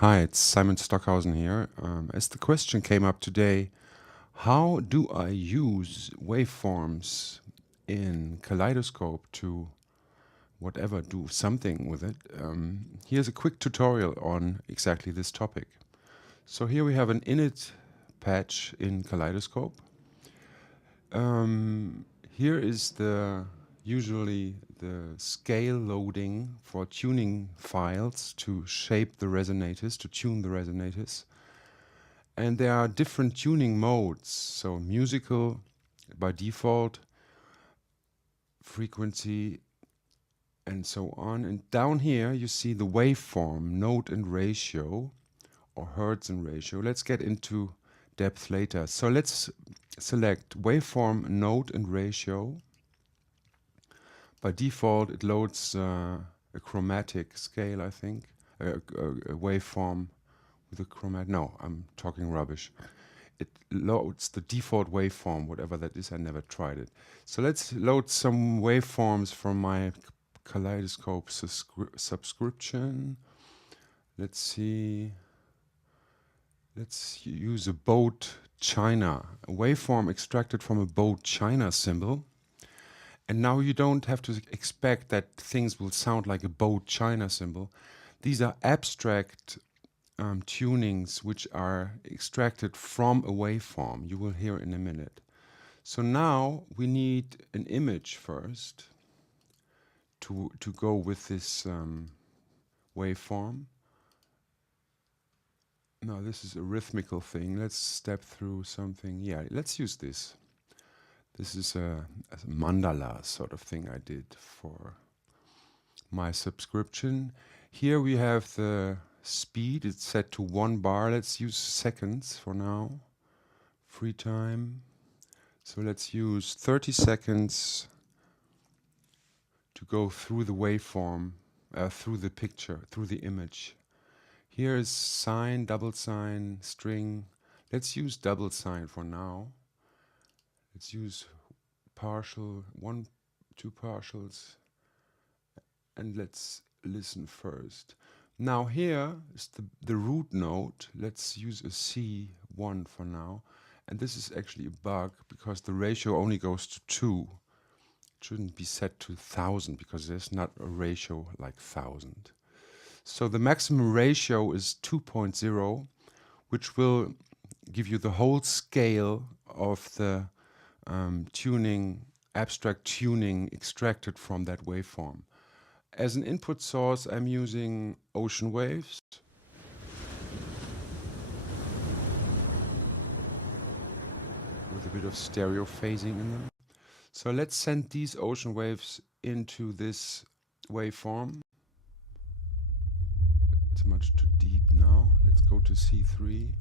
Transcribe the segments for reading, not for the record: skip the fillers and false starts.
Hi, it's Simon Stockhausen here. As the question came up today, how do I use waveforms in Kaleidoscope to whatever, do something with it? Here's a quick tutorial on exactly this topic. So here we have an init patch in Kaleidoscope. Here is usually the scale loading for tuning files to shape the resonators, to tune the resonators. And there are different tuning modes. So musical by default, frequency, and so on. And down here you see the waveform, note and ratio, or hertz and ratio. Let's get into depth later. So let's select waveform, note and ratio. By default it loads a chromatic scale, I think, a waveform with a chromatic. No, I'm talking rubbish. It loads the default waveform, whatever that is. I never tried it. So let's load some waveforms from my Kaleidoscope subscription. Let's see. Let's use a boat China, a waveform extracted from a boat China symbol. And now you don't have to expect that things will sound like a boat China symbol. These are abstract tunings which are extracted from a waveform. You will hear in a minute. So now we need an image first to go with this waveform. Now this is a rhythmical thing. Let's step through something. Yeah, let's use this. This is a mandala sort of thing I did for my subscription. Here we have the speed. It's set to 1 bar. Let's use seconds for now. Free time. So let's use 30 seconds to go through the waveform, through the picture, through the image. Here is sine, double sine, string. Let's use double sine for now. Let's use partial, 1, 2 partials, and let's listen first. Now here is the root note. Let's use a C1 for now. And this is actually a bug because the ratio only goes to 2. It shouldn't be set to 1000 because there's not a ratio like 1000. So the maximum ratio is 2.0, which will give you the whole scale of the abstract tuning extracted from that waveform. As an input source, I'm using ocean waves. With a bit of stereo phasing in them. So let's send these ocean waves into this waveform. It's much too deep now. Let's go to C3.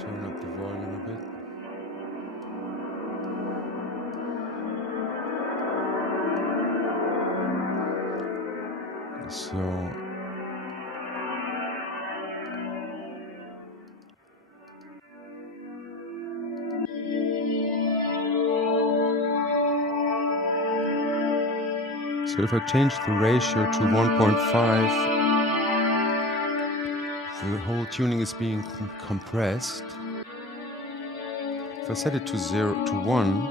Turn up the volume a bit. So if I change the ratio to 1.5, the whole tuning is being compressed. If I set it to 0 to 1,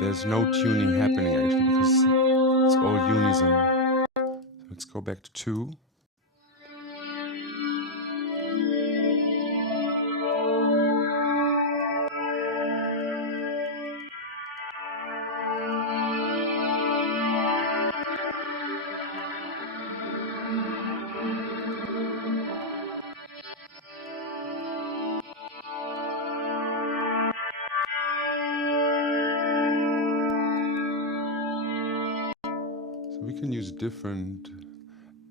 there's no tuning happening actually because it's all unison. So let's go back to 2. So we can use different,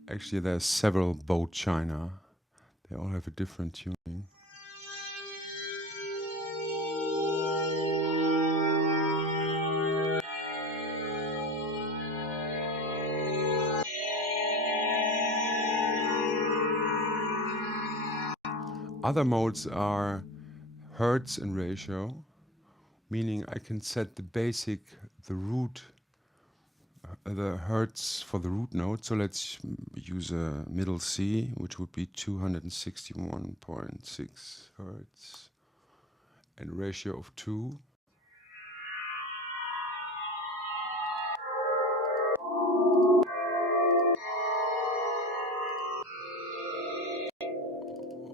actually there's several boat China. They all have a different tuning. Other modes are hertz and ratio, meaning I can set the basic, the root, the hertz for the root note. So let's use a middle C, which would be 261.6 hertz, and ratio of 2.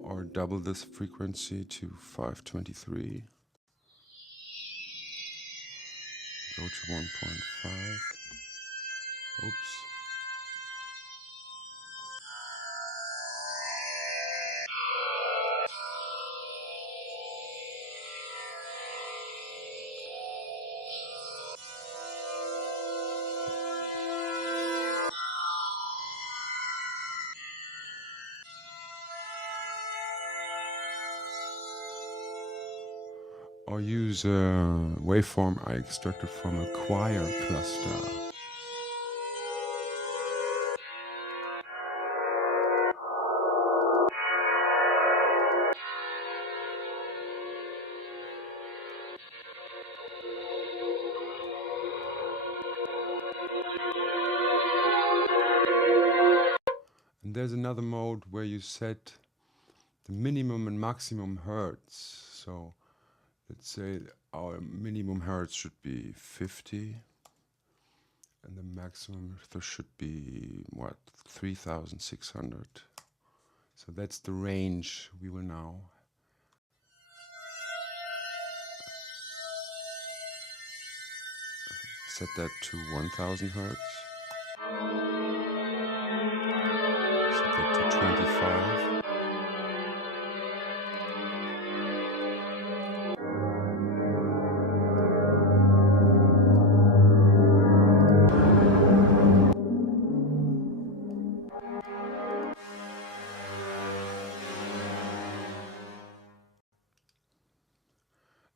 Or double this frequency to 523. Go to 1.5. Oops. Or use a waveform I extracted from a choir cluster. And there's another mode where you set the minimum and maximum hertz. So let's say our minimum hertz should be 50 and the maximum should be, what, 3,600. So that's the range we will now set that to 1,000 hertz. Set that to 25.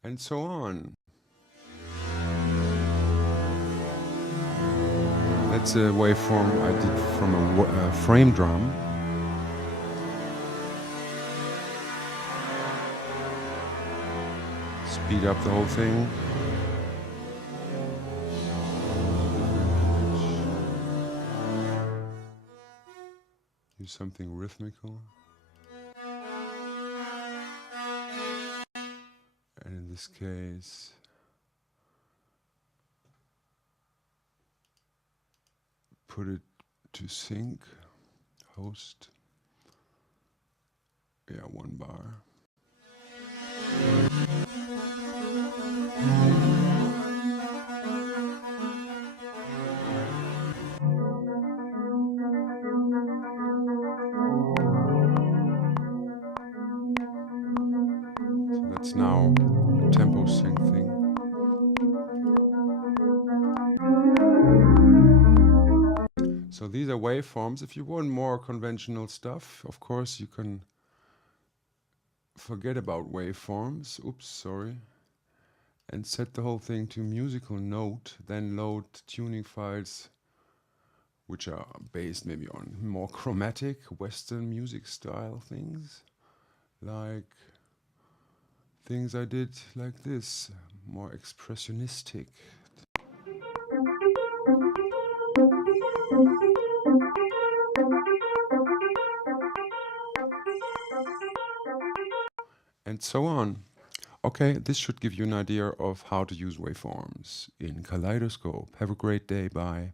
And so on. That's a waveform I did from a frame drum. Speed up the whole thing. Do something rhythmical. And in this case, put it to sync, host. Yeah, 1 bar. So that's now a tempo sync thing. So these are waveforms. If you want more conventional stuff, of course, you can forget about waveforms. Oops, sorry. And set the whole thing to musical note, then load tuning files which are based maybe on more chromatic Western music style things, like things I did like this, more expressionistic. And so on. Okay, this should give you an idea of how to use waveforms in Kaleidoscope. Have a great day, bye.